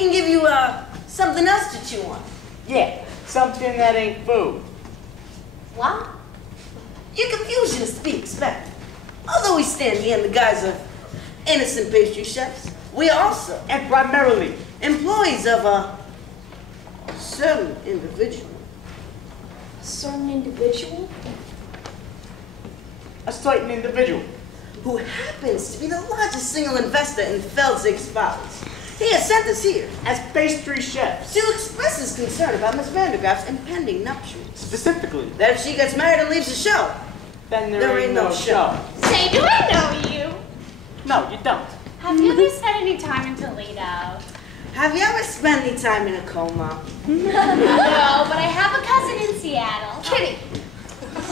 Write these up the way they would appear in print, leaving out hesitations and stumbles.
can give you something else to chew on. Yeah, something that ain't food. What? Your confusion is to be expected. Although we stand here in the guise of innocent pastry chefs, we are also, And primarily, employees of a certain individual. A certain individual? a certain individual. Who happens to be the largest single investor in Feldzig's Follies. He has sent us here As pastry chefs. to express his concern about Miss Vandergraaf's impending nuptials. Specifically, That if she gets married and leaves the show, then there ain't no show. Say, do I know you? No, you don't. Have you ever spent any time in Toledo? have you ever spent any time in a coma? No, but I have a cousin in Seattle. Kitty!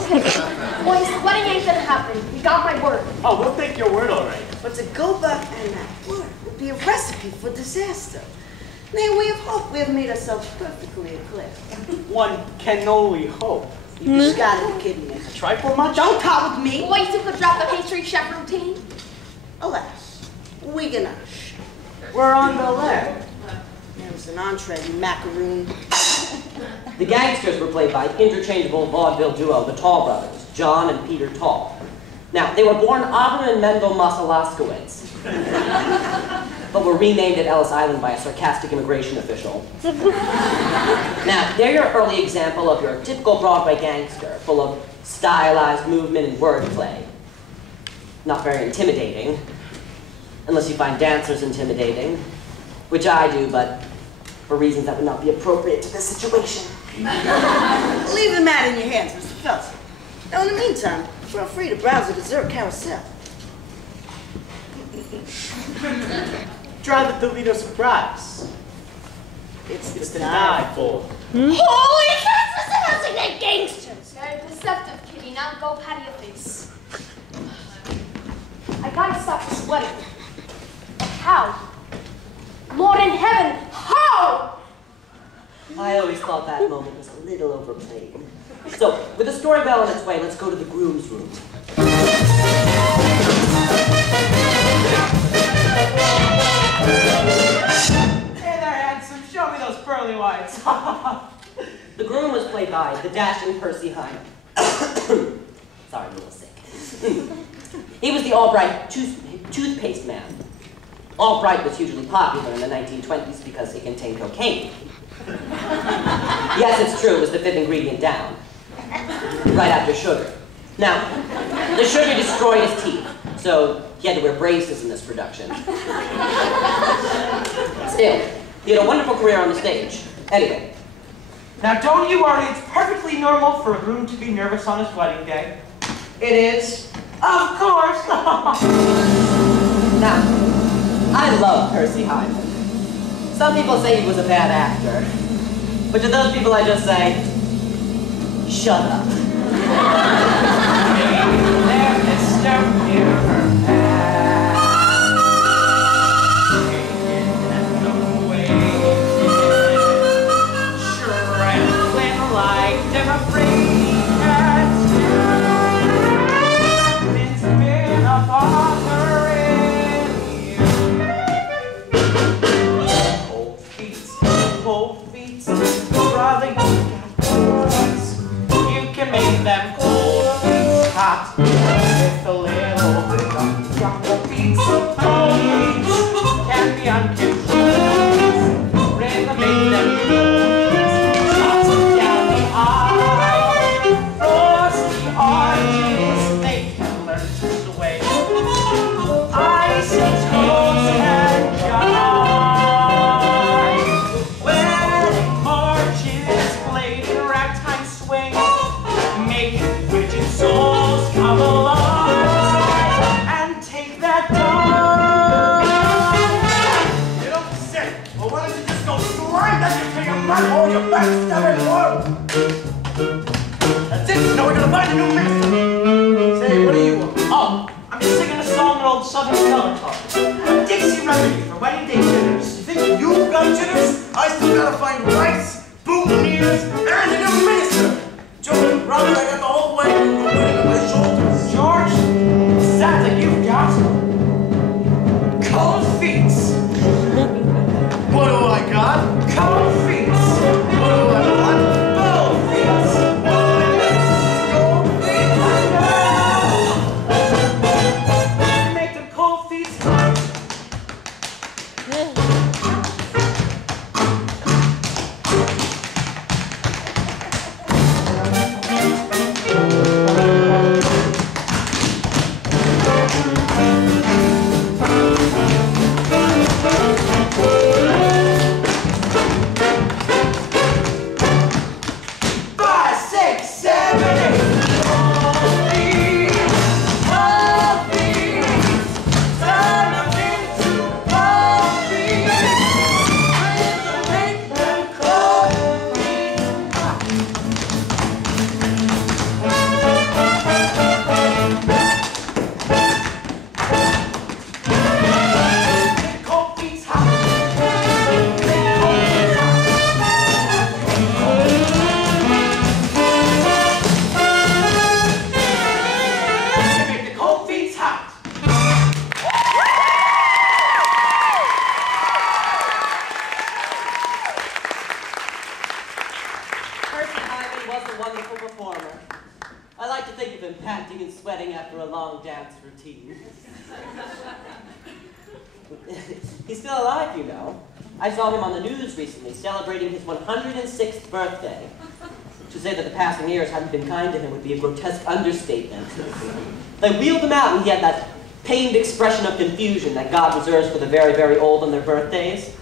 Boys, the wedding ain't gonna happen. You got my word. Oh, we'll take your word all right. But to go back on that word would be a recipe for disaster. Nay, we have hoped we have made ourselves perfectly clear. One can only hope. You just gotta be kidding me. A trifle much? Don't talk with me. Boys, you could drop the pastry chef routine. Alas, we ganache. We're on the left. There was an entree, you macaroon. The gangsters were played by interchangeable vaudeville duo, the Tall brothers, John and Peter Tall. Now, they were born Auburn and Mendel Masalaskowitz, but were renamed at Ellis Island by a sarcastic immigration official. Now, they're your early example of your typical Broadway gangster, full of stylized movement and wordplay. Not very intimidating, unless you find dancers intimidating, which I do, but for reasons that would not be appropriate to this situation. Leave the mat in your hands, Mr. Felton. Now, in the meantime, feel free to browse the dessert carousel. Try the Toledo surprise. It's to die for. Holy cats, this is like gangsters! Very deceptive, Kitty. Now go pat your face. I gotta stop this wedding. How? Lord in heaven, how? I always thought that moment was a little overplayed. So, with the story bell on its way, let's go to the groom's room. Hey there, handsome. Show me those pearly whites. The groom was played by the dashing Percy Hyman. Sorry, I'm a little sick. He was the Albright toothpaste man. Albright was hugely popular in the 1920s because it contained cocaine. Yes, it's true, it was the fifth ingredient down. Right after sugar. Now, the sugar destroyed his teeth, so he had to wear braces in this production. Still, he had a wonderful career on the stage. Anyway. Now, don't you worry. It's perfectly normal for a groom to be nervous on his wedding day. It is. Of course. Now, I love Percy Hyman. Some people say he was a bad actor, but to those people I just say, shut up. There, Mr. Mirror. Trembling like they're afraid cats do. It's been a bothering you. Cold feet, brother, you got cold feet. You can make them cold feet hot with a little bit of chocolate beats. Cold feet can be uncontrolled. Really make them cold feet hot down the aisle. Frosty arches, they can learn to sway. Icy toes and jive. Wedding marches played in ragtime swing. Make rigid souls come alive and take that dive. You don't say. Well, why don't you just go slide that until you run all your backstabbing world? That's it. Now we're gonna find a new master. Say, what do you want? Oh, I'm just singing a song an old Southern feller taught me. A Dixie remedy for wedding day dinners. You think you've got jitters? I still gotta find rice, boutonnieres, and a new minister. Joe, Robert, I got the whole wedding on my shoulders. George, sounds like you've got Cold feet. What do I sweating after a long dance routine. He's still alive, you know. I saw him on the news recently celebrating his 106th birthday. To say that the passing years hadn't been kind to him would be a grotesque understatement. They wheeled him out and he had that pained expression of confusion that God reserves for the very, very old on their birthdays.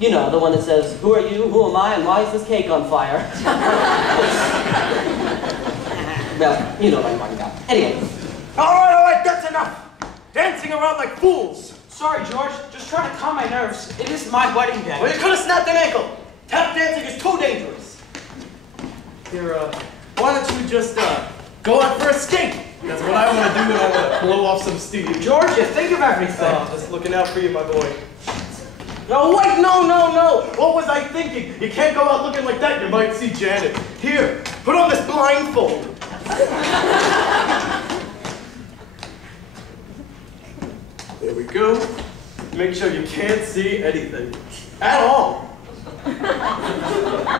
You know, the one that says, "Who are you, who am I, and why is this cake on fire?" Well, you know what I'm talking about. Anyway. All right, that's enough. Dancing around like fools. Sorry, George. Just trying to calm my nerves. It is my wedding day. Well, you could have snapped an ankle. Tap dancing is too dangerous. Here, why don't you just, go out for a skate? That's what I want to do when I want to blow off some steam. George, you think of everything. Just looking out for you, my boy. No, wait, no. What was I thinking? You can't go out looking like that. You might see Janet. Here, put on this blindfold. There we go. Make sure you can't see anything. At all.